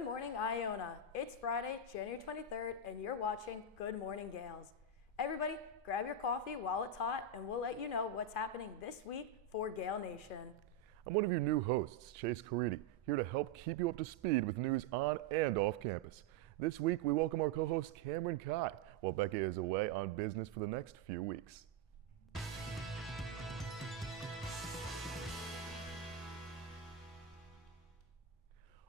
Good morning, Iona. It's Friday, January 23rd, and you're watching Good Morning Gaels. Everybody, grab your coffee while it's hot, and we'll let you know what's happening this week for Gael Nation. I'm one of your new hosts, Caridi, here to help keep you up to speed with news on and off campus. This week, we welcome our co-host Cameron Caie, while Becca is away on business for the next few weeks.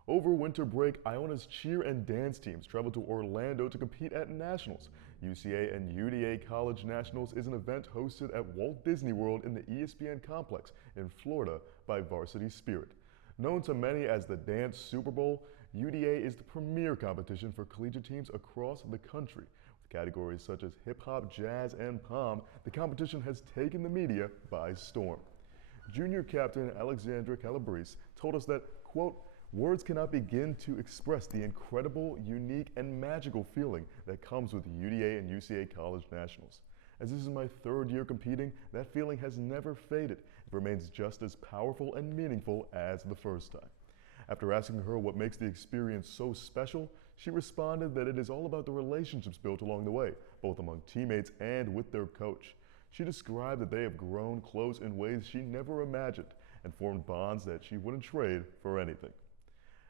Over winter break, Iona's cheer and dance teams traveled to Orlando to compete at Nationals. UCA and UDA College Nationals is an event hosted at Walt Disney World in the ESPN complex in Florida by Varsity Spirit. Known to many as the Dance Super Bowl, UDA is the premier competition for collegiate teams across the country. With categories such as hip-hop, jazz, and pom, the competition has taken the media by storm. Junior captain Alexandra Calabrese told us that, quote, "Words cannot begin to express the incredible, unique, and magical feeling that comes with UDA and UCA College Nationals. As this is my third year competing, that feeling has never faded. It remains just as powerful and meaningful as the first time." After asking her what makes the experience so special, she responded that it is all about the relationships built along the way, both among teammates and with their coach. She described that they have grown close in ways she never imagined and formed bonds that she wouldn't trade for anything.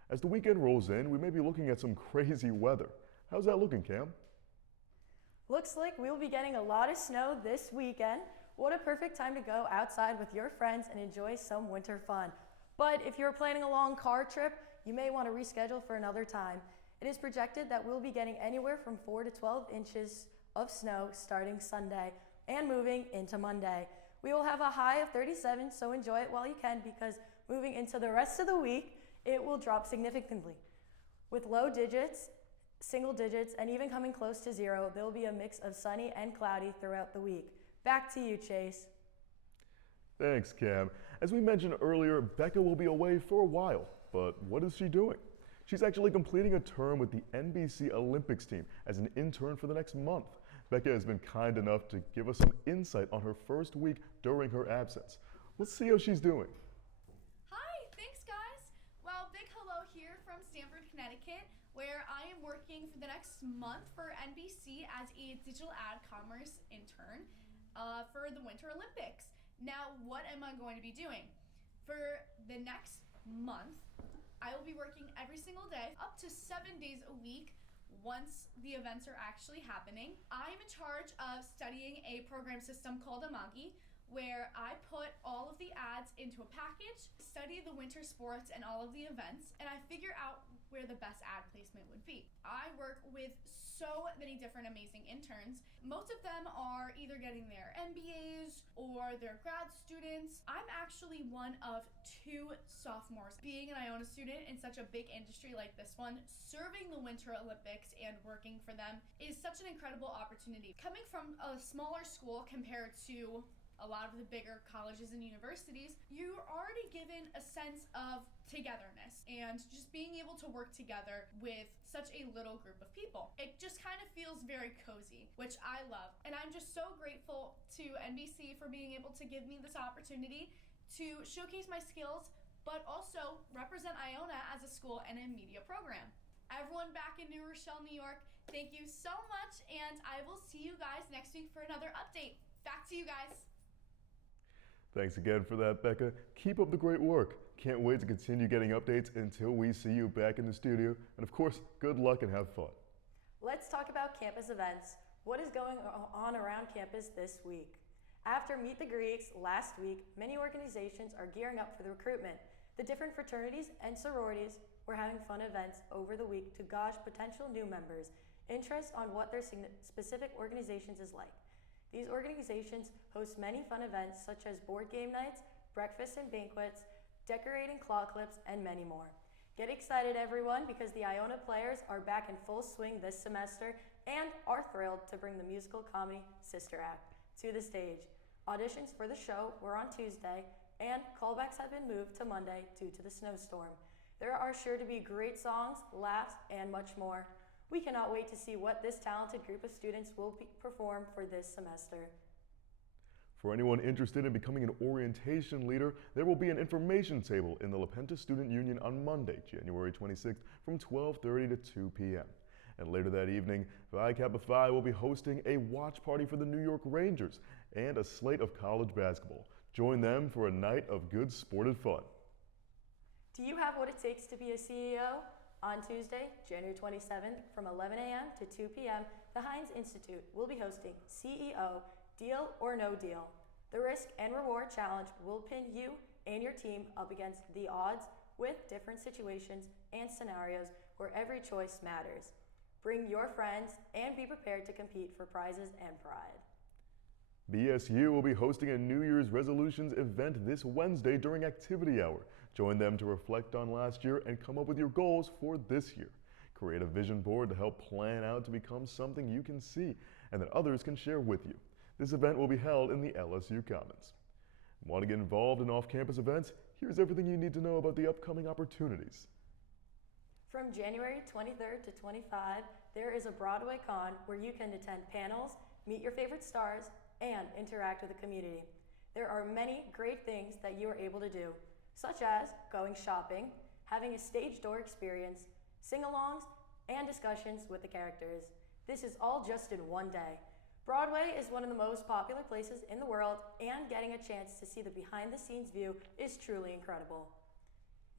As the weekend rolls in, we may be looking at some crazy weather. How's that looking, Cam? Looks like we'll be getting a lot of snow this weekend. What a perfect time to go outside with your friends and enjoy some winter fun. But if you're planning a long car trip, you may want to reschedule for another time. It is projected that we'll be getting anywhere from 4 to 12 inches of snow starting Sunday and moving into Monday. We will have a high of 37, so enjoy it while you can, because moving into the rest of the week, it will drop significantly. With low digits, single digits, and even coming close to zero, there will be a mix of sunny and cloudy throughout the week. Back to you, Chase. Thanks, Cam. As we mentioned earlier, Becca will be away for a while, but what is she doing? She's actually completing a term with the NBC Olympics team as an intern for the next month. Becca has been kind enough to give us some insight on her first week during her absence. Let's see how she's doing. Hi, thanks guys. Well, big hello here from Stamford, Connecticut, where I am working for the next month for NBC as a digital ad commerce intern for the Winter Olympics. Now, what am I going to be doing? For the next month, I will be working every single day, up to 7 days a week, once the events are actually happening. I'm in charge of studying a program system called Amari, where I put all of the ads into a package, study the winter sports and all of the events, and I figure out where the best ad placement would be. I work with so many different amazing interns. Most of them are either getting their MBAs or they're grad students. I'm actually one of 2 sophomores. Being an Iona student in such a big industry like this one, serving the Winter Olympics and working for them is such an incredible opportunity. Coming from a smaller school compared to a lot of the bigger colleges and universities, you're already given a sense of togetherness and just being able to work together with such a little group of people. It just kind of feels very cozy, which I love. And I'm just so grateful to NBC for being able to give me this opportunity to showcase my skills, but also represent Iona as a school and a media program. Everyone back in New Rochelle, New York, thank you so much, and I will see you guys next week for another update. Back to you guys. Thanks again for that, Becca. Keep up the great work. Can't wait to continue getting updates until we see you back in the studio. And of course, good luck and have fun. Let's talk about campus events. What is going on around campus this week? After Meet the Greeks last week, many organizations are gearing up for the recruitment. The different fraternities and sororities were having fun events over the week to gauge potential new members' interest on what their specific organizations is like. These organizations host many fun events such as board game nights, breakfasts and banquets, decorating claw clips, and many more. Get excited, everyone, because the Iona players are back in full swing this semester and are thrilled to bring the musical comedy Sister Act to the stage. Auditions for the show were on Tuesday, and callbacks have been moved to Monday due to the snowstorm. There are sure to be great songs, laughs, and much more. We cannot wait to see what this talented group of students will perform for this semester. For anyone interested in becoming an orientation leader, there will be an information table in the La Penta Student Union on Monday, January 26th from 12:30 to 2 p.m. And later that evening, Phi Kappa Phi will be hosting a watch party for the New York Rangers and a slate of college basketball. Join them for a night of good sported fun. Do you have what it takes to be a CEO? On Tuesday, January 27th from 11 a.m. to 2 p.m., the Heinz Institute will be hosting CEO Deal or No Deal. The Risk and Reward Challenge will pin you and your team up against the odds with different situations and scenarios where every choice matters. Bring your friends and be prepared to compete for prizes and pride. BSU will be hosting a New Year's resolutions event this Wednesday during activity hour. Join them to reflect on last year and come up with your goals for this year. Create a vision board to help plan out to become something you can see and that others can share with you. This event will be held in the LSU Commons. Want to get involved in off-campus events? Here's everything you need to know about the upcoming opportunities. From January 23rd to 25, there is a Broadway Con where you can attend panels, meet your favorite stars, and interact with the community. There are many great things that you are able to do, such as going shopping, having a stage door experience, sing-alongs, and discussions with the characters. This is all just in one day. Broadway is one of the most popular places in the world, and getting a chance to see the behind-the-scenes view is truly incredible.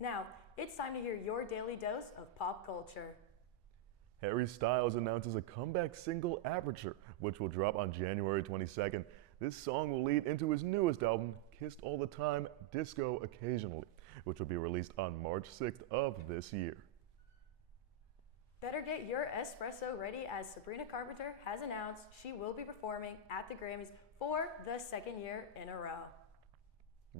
Now, it's time to hear your daily dose of pop culture. Harry Styles announces a comeback single, Aperture, which will drop on January 22nd. This song will lead into his newest album, Kissed All the Time, Disco Occasionally, which will be released on March 6th of this year. Better get your espresso ready as Sabrina Carpenter has announced she will be performing at the Grammys for the second year in a row.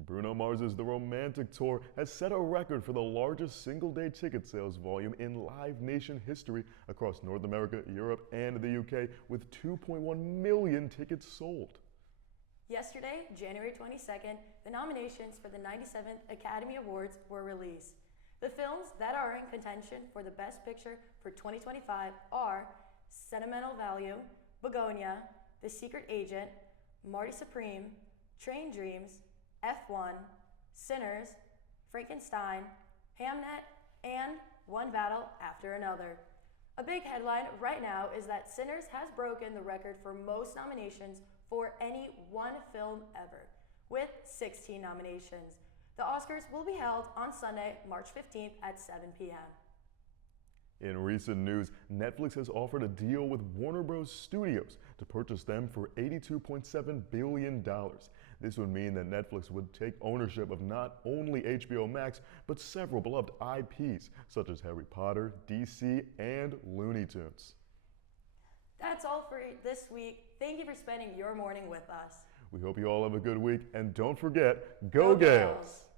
Bruno Mars's The Romantic Tour has set a record for the largest single-day ticket sales volume in Live Nation history across North America, Europe, and the UK, with 2.1 million tickets sold. Yesterday, January 22nd, the nominations for the 97th Academy Awards were released. The films that are in contention for the Best Picture for 2025 are Sentimental Value, Begonia, The Secret Agent, Marty Supreme, Train Dreams, F1, Sinners, Frankenstein, Hamnet, and One Battle After Another. A big headline right now is that Sinners has broken the record for most nominations for any one film ever, with 16 nominations. The Oscars will be held on Sunday, March 15th at 7 p.m. In recent news, Netflix has offered a deal with Warner Bros. Studios to purchase them for $82.7 billion. This would mean that Netflix would take ownership of not only HBO Max, but several beloved IPs, such as Harry Potter, DC, and Looney Tunes. That's all for this week. Thank you for spending your morning with us. We hope you all have a good week, and don't forget, Go Gaels!